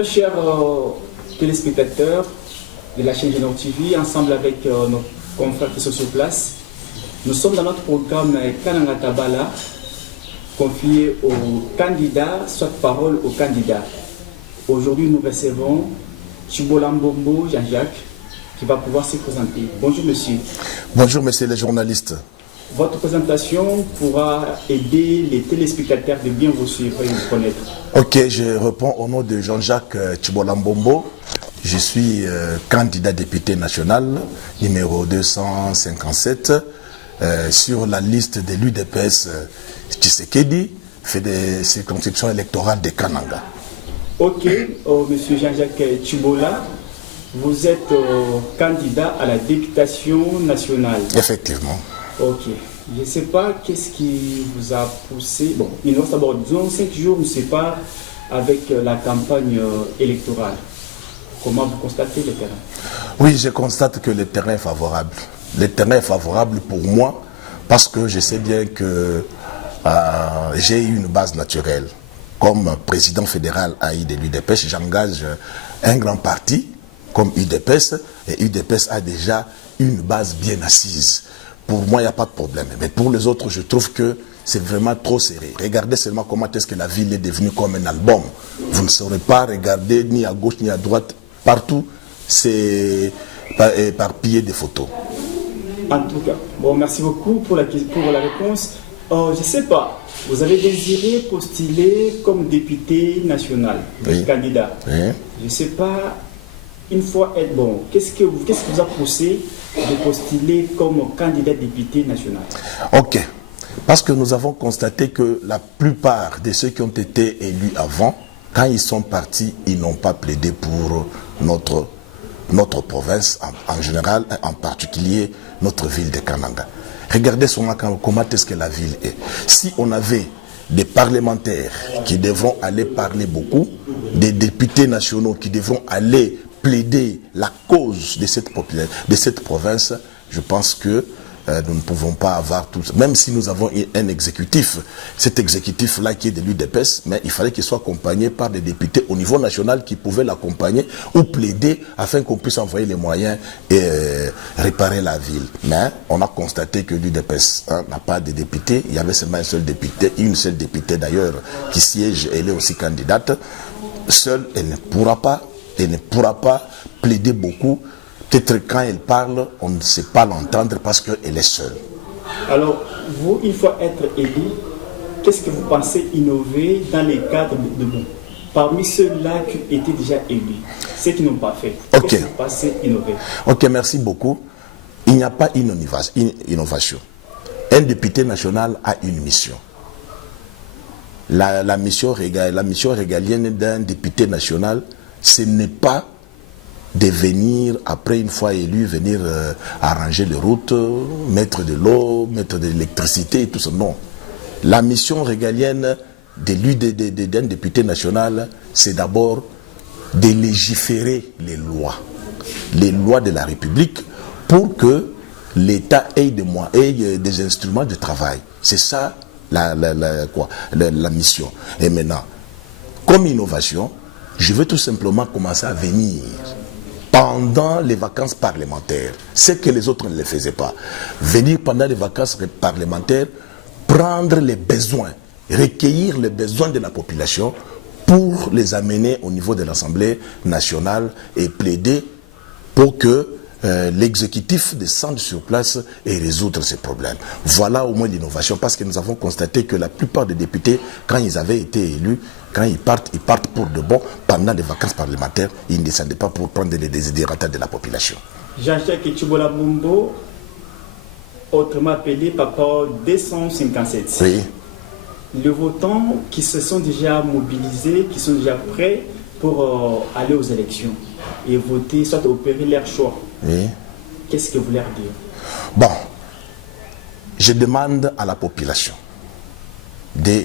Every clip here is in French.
Très chers téléspectateurs de la chaîne Génor TV, ensemble avec nos confrères qui sont sur place, nous sommes dans notre programme Kananga Tabala, confié aux candidats, soit parole aux candidats. Aujourd'hui, nous recevons Tchibola Mbombo Jean-Jacques, qui va pouvoir se présenter. Bonjour monsieur. Bonjour monsieur les journalistes. Votre présentation pourra aider les téléspectateurs de bien vous suivre et vous connaître. Ok, je réponds au nom de Jean-Jacques Tchibola Mbombo. Je suis candidat député national, numéro 257, sur la liste de l'UDPS Tshisekedi, fait des circonscriptions électorales de Kananga. Ok, monsieur Jean-Jacques Tchibola, vous êtes candidat à la députation nationale. Effectivement. Ok. Je ne sais pas qu'est-ce qui vous a poussé. Bon, il nous reste d'abord, disons, 5 jours, nous séparent avec la campagne électorale. Comment vous constatez le terrain? Oui, je constate que le terrain est favorable. Le terrain est favorable pour moi parce que je sais bien que j'ai eu une base naturelle. Comme président fédéral AI de l'UDPS, j'engage un grand parti comme UDPS, et UDPS a déjà une base bien assise. Pour moi, il n'y a pas de problème. Mais pour les autres, je trouve que c'est vraiment trop serré. Regardez seulement comment est-ce que la ville est devenue comme un album. Vous ne saurez pas regarder ni à gauche ni à droite. Partout, c'est éparpillé des photos. En tout cas, bon, merci beaucoup pour la réponse. Je ne sais pas, vous avez désiré postuler comme député national, oui. Candidat. Oui. Je ne sais pas, une fois être bon, qu'est-ce qui vous a poussé de postuler comme candidat député national? Ok, parce que nous avons constaté que la plupart de ceux qui ont été élus avant, quand ils sont partis, ils n'ont pas plaidé pour notre province en général, en particulier notre ville de Kananga. Regardez comment est-ce que la ville est. Si on avait des parlementaires qui devront aller parler beaucoup, des députés nationaux qui devront aller plaider la cause de cette province, je pense que nous ne pouvons pas avoir tout ça. Même si nous avons un exécutif, cet exécutif-là qui est de l'UDPS, mais il fallait qu'il soit accompagné par des députés au niveau national qui pouvaient l'accompagner ou plaider afin qu'on puisse envoyer les moyens et réparer la ville. Mais on a constaté que l'UDPS n'a pas de députés. Il y avait seulement une seule députée d'ailleurs qui siège, elle est aussi candidate. Seule, elle ne pourra pas plaider beaucoup. Peut-être quand elle parle, on ne sait pas l'entendre parce qu'elle est seule. Alors, vous, une fois être élu, qu'est-ce que vous pensez innover dans les cadres de vous? Parmi ceux-là qui étaient déjà élus, ceux qui n'ont pas fait, qu'est-ce que vous pensez innover? Ok, merci beaucoup. Il n'y a pas une innovation. Un député national a une mission. La mission régalienne d'un député national, ce n'est pas de venir, après une fois élu, venir arranger les routes, mettre de l'eau, mettre de l'électricité et tout ça. Non. La mission régalienne d'un député national, c'est d'abord de légiférer les lois de la République, pour que l'État ait des instruments de travail. C'est ça la mission. Et maintenant, comme innovation, je veux tout simplement commencer à venir pendant les vacances parlementaires, ce que les autres ne le faisaient pas. Venir pendant les vacances parlementaires, prendre les besoins, recueillir les besoins de la population pour les amener au niveau de l'Assemblée nationale et plaider pour que l'exécutif descende sur place et résoudre ces problèmes. Voilà au moins l'innovation, parce que nous avons constaté que la plupart des députés, quand ils avaient été élus, quand ils partent pour de bon. Pendant les vacances parlementaires, ils ne descendaient pas pour prendre les désidérata de la population. Jean-Jacques Tchibola Mbombo, autrement appelé Papa 257. Oui. Les votants qui se sont déjà mobilisés, qui sont déjà prêts pour aller aux élections et voter, soit opérer leur choix. Oui. Qu'est-ce que vous leur dites? Bon, je demande à la population de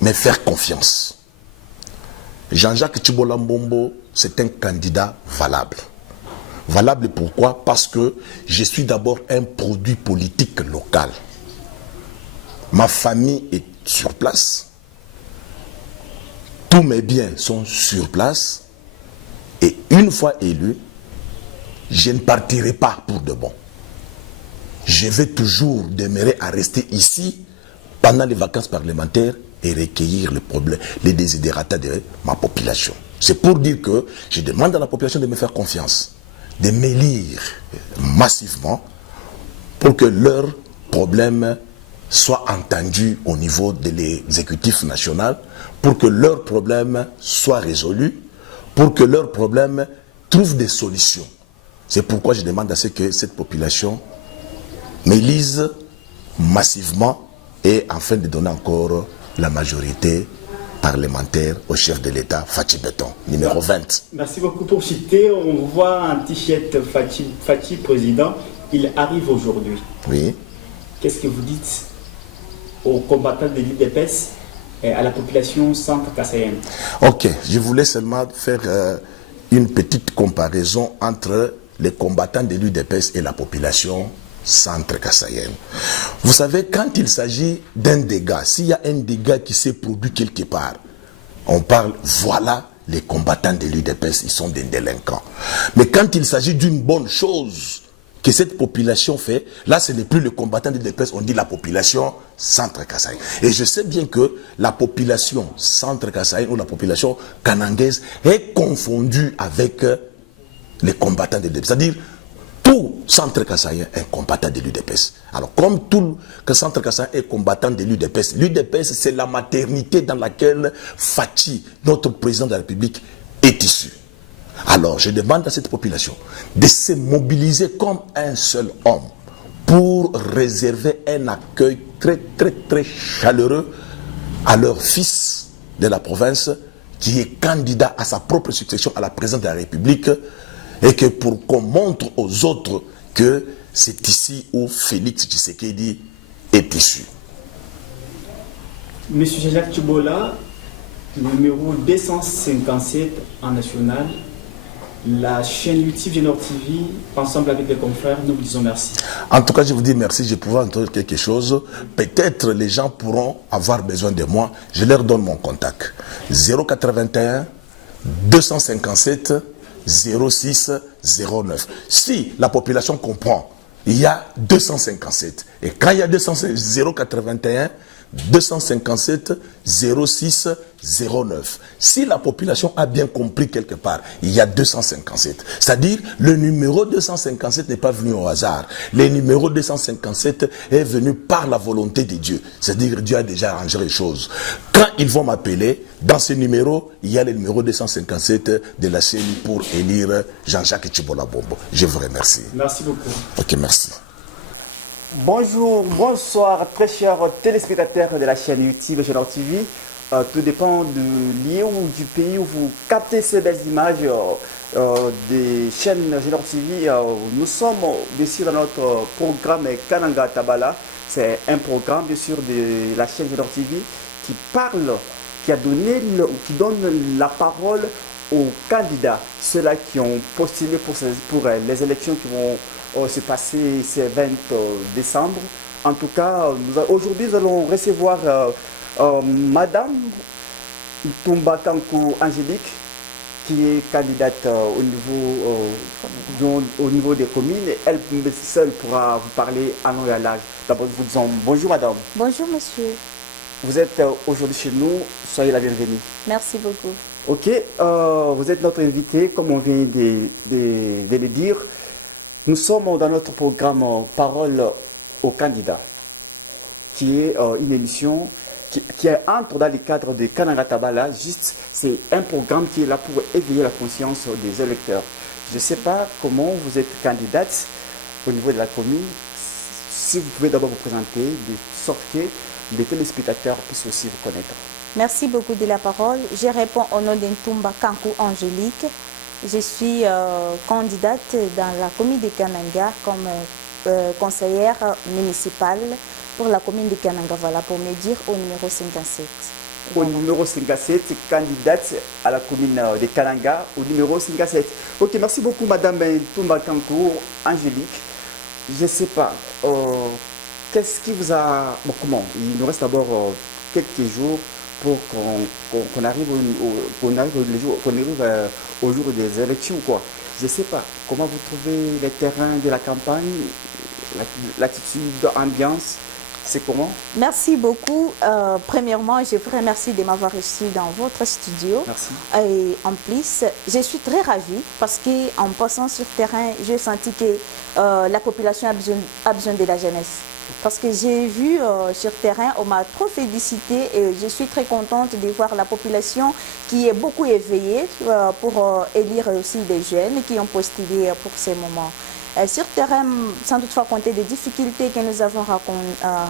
me faire confiance. Jean-Jacques Tchibola Mbombo, c'est un candidat valable. Valable pourquoi? Parce que je suis d'abord un produit politique local. Ma famille est sur place. tous mes biens sont sur place et une fois élu, je ne partirai pas pour de bon. Je vais toujours demeurer à rester ici pendant les vacances parlementaires et recueillir les problèmes, les désidératas de ma population. C'est pour dire que je demande à la population de me faire confiance, de m'élire massivement pour que leurs problèmes soient entendus au niveau de l'exécutif national, pour que leurs problèmes soient résolus, pour que leurs problèmes trouvent des solutions. C'est pourquoi je demande à ce que cette population m'élise massivement et afin de donner encore la majorité parlementaire au chef de l'État, Fachi Béton, numéro 20. Merci beaucoup pour citer. On voit un t-shirt Fachi président. Il arrive aujourd'hui. Oui. Qu'est-ce que vous dites aux combattants de l'UDPS et à la population centre-kassaïenne? Ok, je voulais seulement faire une petite comparaison entre les combattants de l'UDPS et la population centre-kassaïenne. Vous savez, quand il s'agit d'un dégât, s'il y a un dégât qui s'est produit quelque part, on parle, voilà, les combattants de l'UDPS, ils sont des délinquants. Mais quand il s'agit d'une bonne chose que cette population fait, là ce n'est plus le combattant de l'UDPS, on dit la population centre-kassaïenne. Et je sais bien que la population centre-kassaïenne ou la population kanangaise est confondue avec les combattants de l'UDPS. C'est-à-dire, tout centre-kassaïen est combattant de l'UDPS. Alors, comme tout le centre-kassaïen est combattant de l'UDPS, l'UDPS, c'est la maternité dans laquelle Fachi, notre président de la République, est issu. Alors, je demande à cette population de se mobiliser comme un seul homme pour réserver un accueil très, très, très chaleureux à leur fils de la province qui est candidat à sa propre succession à la présidence de la République, et que pour qu'on montre aux autres que c'est ici où Félix Tshisekedi est issu. Monsieur Jacques Tchibola, numéro 257 en national, la chaîne YouTube Génor TV, ensemble avec les confrères, nous vous disons merci. En tout cas, je vous dis merci, je pourrais entendre quelque chose. Peut-être les gens pourront avoir besoin de moi. Je leur donne mon contact. 081 257 06 09. Si la population comprend, il y a 257. Et quand il y a 081 257 06 09. Si la population a bien compris quelque part, il y a 257. C'est-à-dire, le numéro 257 n'est pas venu au hasard. Le numéro 257 est venu par la volonté de Dieu. C'est-à-dire, Dieu a déjà arrangé les choses. Quand ils vont m'appeler, dans ce numéro, il y a le numéro 257 de la CENI pour élire Jean-Jacques Tchibola Bombo. Je vous remercie. Merci beaucoup. Ok, merci. Bonjour, bonsoir, très chers téléspectateurs de la chaîne YouTube Génor TV. Tout dépend du lieu ou du pays où vous captez ces belles images des chaînes Génor TV. Nous sommes bien sûr dans notre programme Kananga Tabala. C'est un programme bien sûr de la chaîne Génor TV qui parle, qui donne la parole aux candidats, ceux-là qui ont postulé pour les élections qui vont se passer ce 20 décembre. En tout cas, aujourd'hui, nous allons recevoir Madame Ntumba Kankou Angélique, qui est candidate au niveau des communes. Elle seule pourra vous parler en nom et à l'âge. D'abord, nous vous disons bonjour Madame. Bonjour Monsieur. Vous êtes aujourd'hui chez nous, soyez la bienvenue. Merci beaucoup. Ok, vous êtes notre invité, comme on vient de le dire. Nous sommes dans notre programme Parole aux candidats, qui est une émission qui entre dans le cadre de Kananga Tabala. Juste, c'est un programme qui est là pour éveiller la conscience des électeurs. Je ne sais pas comment vous êtes candidate au niveau de la commune. Si vous pouvez d'abord vous présenter, de sorte que les téléspectateurs puissent aussi vous connaître. Merci beaucoup de la parole. Je réponds au nom d'Ntumba Kankou Angélique. Je suis candidate dans la commune de Kananga comme conseillère municipale pour la commune de Kananga. Voilà, pour me dire au numéro 57. Au numéro 57, candidate à la commune de Kananga, au numéro 57. Ok, merci beaucoup Madame Ntumba Kankou Angélique. Je ne sais pas, qu'est-ce qui vous a... Bon, comment? Il nous reste d'abord quelques jours pour qu'on arrive, au jour des élections, quoi. Je ne sais pas, comment vous trouvez les terrains de la campagne, l'attitude, l'ambiance, c'est comment? Merci beaucoup. Premièrement, je vous remercie de m'avoir reçu dans votre studio. Merci. Et en plus, je suis très ravie parce qu'en passant sur terrain, j'ai senti que la population a besoin de la jeunesse. Parce que j'ai vu sur terrain, on m'a trop félicité et je suis très contente de voir la population qui est beaucoup éveillée pour élire aussi des jeunes qui ont postulé pour ces moments. Sur terrain, sans toutefois compter des difficultés que nous avons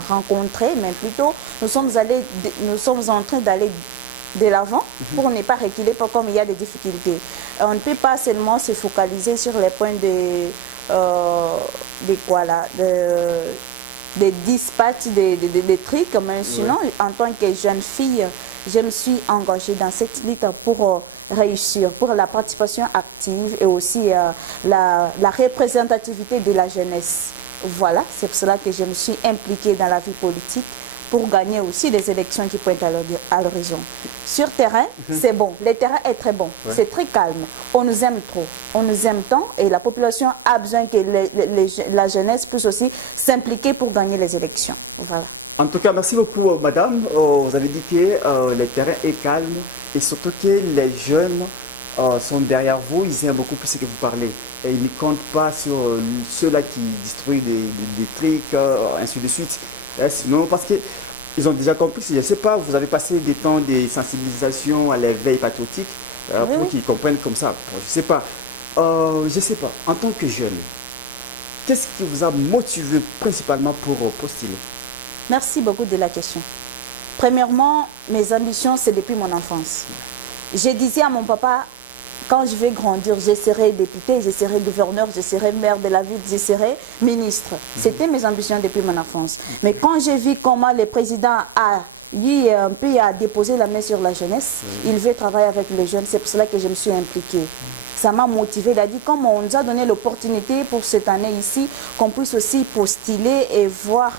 rencontrées, mais plutôt nous sommes en train d'aller de l'avant pour ne pas reculer comme il y a des difficultés. On ne peut pas seulement se focaliser sur les points des dispatchs, des trucs, mais sinon, en tant que jeune fille, je me suis engagée dans cette lutte pour réussir, pour la participation active et aussi la représentativité de la jeunesse. Voilà, c'est pour cela que je me suis impliquée dans la vie politique pour gagner aussi les élections qui pointent à l'horizon. Sur terrain, c'est bon, le terrain est très bon, c'est très calme, on nous aime trop, on nous aime tant et la population a besoin que la jeunesse puisse aussi s'impliquer pour gagner les élections. Voilà. En tout cas, merci beaucoup, madame. Vous avez dit que le terrain est calme et surtout que les jeunes sont derrière vous, ils aiment beaucoup plus ce que vous parlez. Et ils ne comptent pas sur ceux-là qui distribuent des trucs, ainsi de suite. Sinon, parce qu'ils ont déjà compris, je ne sais pas, vous avez passé des temps de sensibilisation à l'éveil patriotique pour qu'ils comprennent comme ça. Je ne sais pas. En tant que jeune, qu'est-ce qui vous a motivé principalement pour postuler? Merci beaucoup de la question. Premièrement, mes ambitions, c'est depuis mon enfance. Je disais à mon papa, quand je vais grandir, je serai député, je serai gouverneur, je serai maire de la ville, je serai ministre. C'était mes ambitions depuis mon enfance. Mais quand j'ai vu comment le président a eu un peu à déposer la main sur la jeunesse, il veut travailler avec les jeunes, c'est pour cela que je me suis impliquée. Ça m'a motivée, il a dit, comme on nous a donné l'opportunité pour cette année ici, qu'on puisse aussi postuler et voir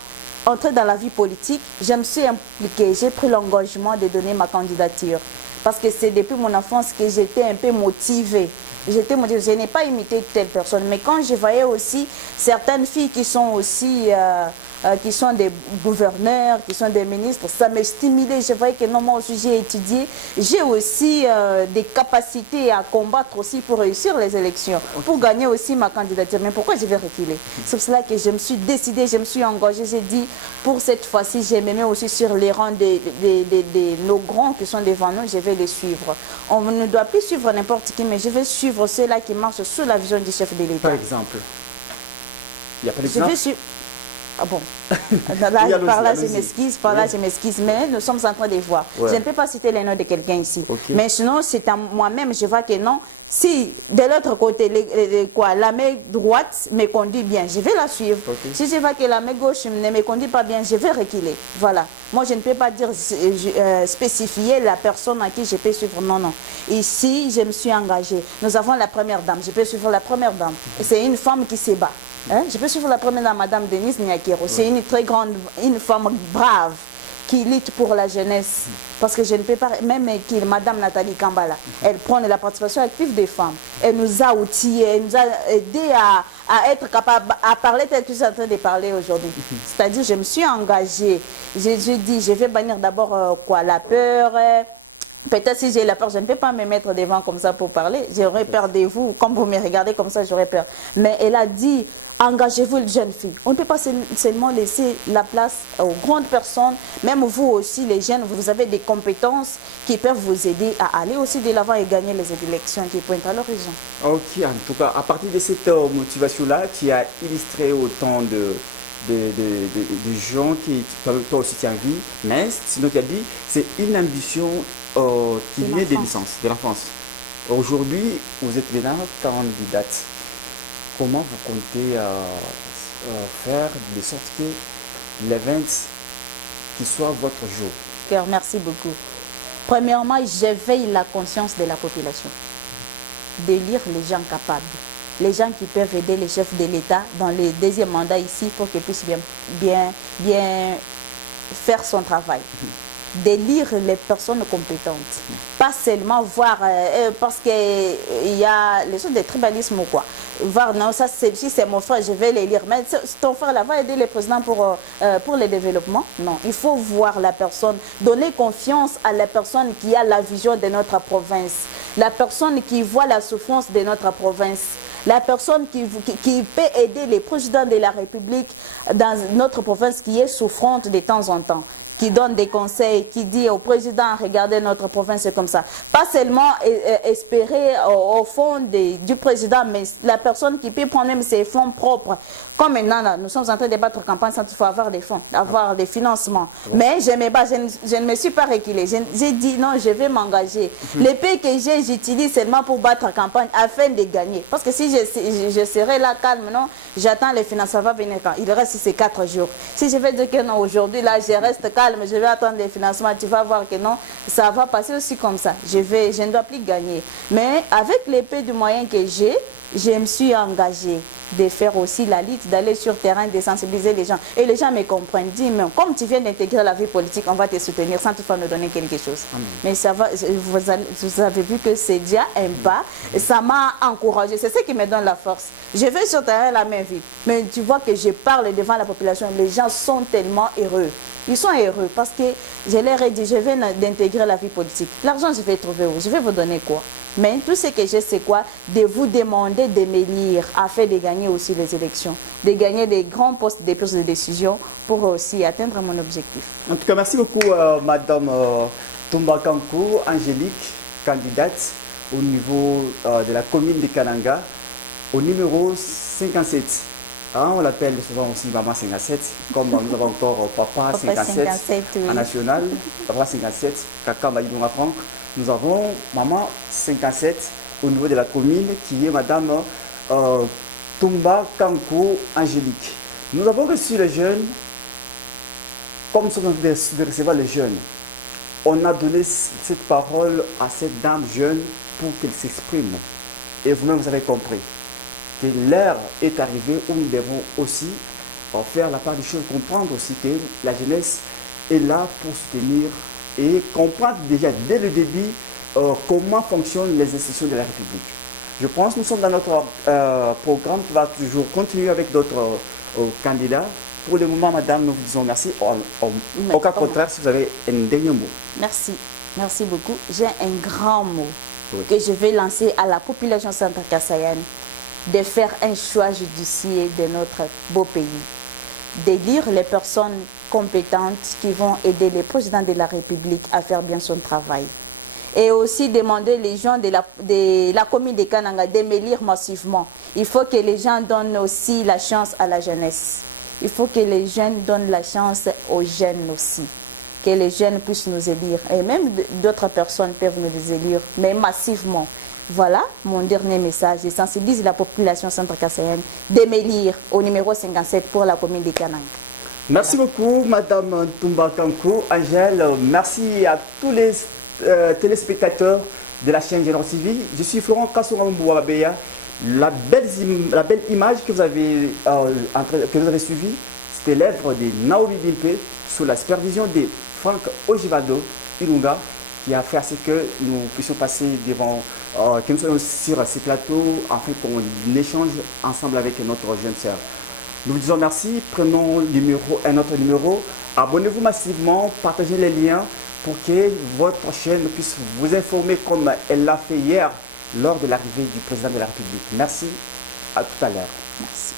entrer dans la vie politique, je me suis impliquée, j'ai pris l'engagement de donner ma candidature. Parce que c'est depuis mon enfance que j'étais un peu motivée. Je n'ai pas imité telle personne, mais quand je voyais aussi certaines filles qui sont aussi qui sont des gouverneurs, qui sont des ministres, ça me stimulait. Je voyais que non, moi aussi j'ai étudié. J'ai aussi des capacités à combattre aussi pour réussir les élections, pour gagner aussi ma candidature. Mais pourquoi je vais reculer? C'est pour cela que je me suis décidée, je me suis engagée. J'ai dit, pour cette fois-ci, je me mets aussi sur les rangs de nos grands qui sont devant nous, je vais les suivre. On ne doit plus suivre n'importe qui, mais je vais suivre ceux-là qui marchent sous la vision du chef de l'État. Par exemple, il n'y a pas d'exemple? Je vais suivre. Ah bon, par là je m'excuse, mais nous sommes en train de voir. Je ne peux pas citer les noms de quelqu'un ici. Mais sinon, c'est à moi-même, je vois que non. Si de l'autre côté, la main droite me conduit bien, je vais la suivre. Si je vois que la main gauche ne me conduit pas bien, je vais reculer. Voilà. Moi, je ne peux pas dire spécifier la personne à qui je peux suivre. Non, non. Ici, je me suis engagée. Nous avons la première dame. Je peux suivre la première dame. C'est une femme qui se bat. Je peux suivre la première dame, Madame Denise Nyakiro. C'est une très grande, une femme brave qui lutte pour la jeunesse. Parce que je ne peux pas, même Madame Nathalie Kambala, elle prend la participation active des femmes. Elle nous a outillés, elle nous a aidé à être capable, à parler tel que je suis en train de parler aujourd'hui. C'est-à-dire, je me suis engagée. Je dis, je vais bannir d'abord la peur. Peut-être si j'ai la peur, je ne peux pas me mettre devant comme ça pour parler. J'aurais peur de vous. Comme vous me regardez comme ça, j'aurais peur. Mais elle a dit, engagez-vous les jeunes filles. On ne peut pas seulement laisser la place aux grandes personnes. Même vous aussi, les jeunes, vous avez des compétences qui peuvent vous aider à aller aussi de l'avant et gagner les élections qui pointent à l'horizon. Ok, en tout cas, à partir de cette motivation-là, tu as illustré autant de gens qui, toi aussi, tu as envie. Mais sinon, tu as dit, c'est une ambition qui vient de l'enfance. Aujourd'hui, vous êtes maintenant candidate. Comment vous comptez faire de sorte que les 20 qui soit votre jour? Merci beaucoup. Premièrement, j'éveille la conscience de la population. D'élire les gens capables. Les gens qui peuvent aider les chefs de l'État dans le deuxième mandat ici pour qu'ils puissent bien faire son travail. d'élire les personnes compétentes. Pas seulement voir, parce qu'il y a les choses de tribalisme ou quoi. Voir, non, ça, si c'est mon frère, je vais l'élire. Mais ton frère là va aider le président pour le développement. Non, il faut voir la personne, donner confiance à la personne qui a la vision de notre province, la personne qui voit la souffrance de notre province, la personne qui peut aider les présidents de la République dans notre province qui est souffrante de temps en temps, qui donne des conseils, qui dit au président, regardez notre province comme ça. Pas seulement espérer au fond du président, mais la personne qui peut prendre même ses fonds propres. Comme maintenant, là, nous sommes en train de battre campagne sans il faut avoir des fonds, avoir des financements. Mais je ne me suis pas reculée. J'ai dit non, je vais m'engager. L'épée que j'ai, j'utilise seulement pour battre campagne afin de gagner. Parce que si je serai là calme, non, j'attends les financements, ça va venir quand? Il reste ces 4 jours. Si je vais dire que non, aujourd'hui, là, je reste calme, je vais attendre les financements, tu vas voir que non, ça va passer aussi comme ça. Je ne dois plus gagner. Mais avec l'épée du moyen que j'ai, je me suis engagée de faire aussi la lutte, d'aller sur le terrain, de sensibiliser les gens. Et les gens me comprennent, disent, mais comme tu viens d'intégrer la vie politique, on va te soutenir sans toutefois nous donner quelque chose. Mais ça va, vous avez vu que c'est déjà un pas, et ça m'a encouragé. C'est ce qui me donne la force. Je vais sur le terrain la main vide, mais tu vois que je parle devant la population, les gens sont tellement heureux. Ils sont heureux parce que je leur ai dit, je viens d'intégrer la vie politique. L'argent, je vais trouver où? Je vais vous donner quoi? Mais tout ce que j'ai, c'est quoi? De vous demander de m'élire afin de gagner aussi les élections, de gagner des grands postes de prise de décision pour aussi atteindre mon objectif. En tout cas, merci beaucoup, Madame Toumba Kankou, Angélique, candidate au niveau de la commune de Kananga, au numéro 57. On l'appelle souvent aussi Maman 57, comme nous avons encore Papa 57 oui. en national, Papa 57, Kaka Maïdouma Franck. Nous avons Maman 57 au niveau de la commune qui est Madame Toumba Kankou Angélique. Nous avons reçu les jeunes, comme nous sommes en train de recevoir les jeunes. On a donné cette parole à cette dame jeune pour qu'elle s'exprime. Et vous-même, vous avez compris que l'heure est arrivée où nous devons aussi faire la part des choses, comprendre aussi que la jeunesse est là pour soutenir et comprendre déjà dès le début comment fonctionnent les institutions de la République. Je pense que nous sommes dans notre programme qui va toujours continuer avec d'autres candidats. Pour le moment, madame, nous vous disons merci. Au cas contraire, si vous avez un dernier mot. Merci. Merci beaucoup. J'ai un grand mot que je vais lancer à la population centrale-kassaïenne de faire un choix judiciaire de notre beau pays, d'élire les personnes compétentes qui vont aider le président de la République à faire bien son travail. Et aussi demander les gens de la commune de Kananga de m'élire massivement. Il faut que les gens donnent aussi la chance à la jeunesse. Il faut que les jeunes donnent la chance aux jeunes aussi. Que les jeunes puissent nous élire. Et même d'autres personnes peuvent nous élire, mais massivement. Voilà mon dernier message. Je sensibilise la population centre-kassaïenne de m'élire au numéro 57 pour la commune de Kananga. Merci beaucoup, Madame Toumba Kankou. Angèle, merci à tous les téléspectateurs de la chaîne Génération TV. Je suis Florent Kassourambouabeya. La belle image que vous avez suivie, c'était l'œuvre de Naomi Bilpe sous la supervision de Franck Ojivado Ilunga qui a fait ce que nous puissions passer devant, que nous soyons sur ces plateaux afin qu'on échange ensemble avec notre jeune sœur. Nous vous disons merci, prenons un autre numéro, abonnez-vous massivement, partagez les liens pour que votre chaîne puisse vous informer comme elle l'a fait hier lors de l'arrivée du président de la République. Merci, à tout à l'heure. Merci.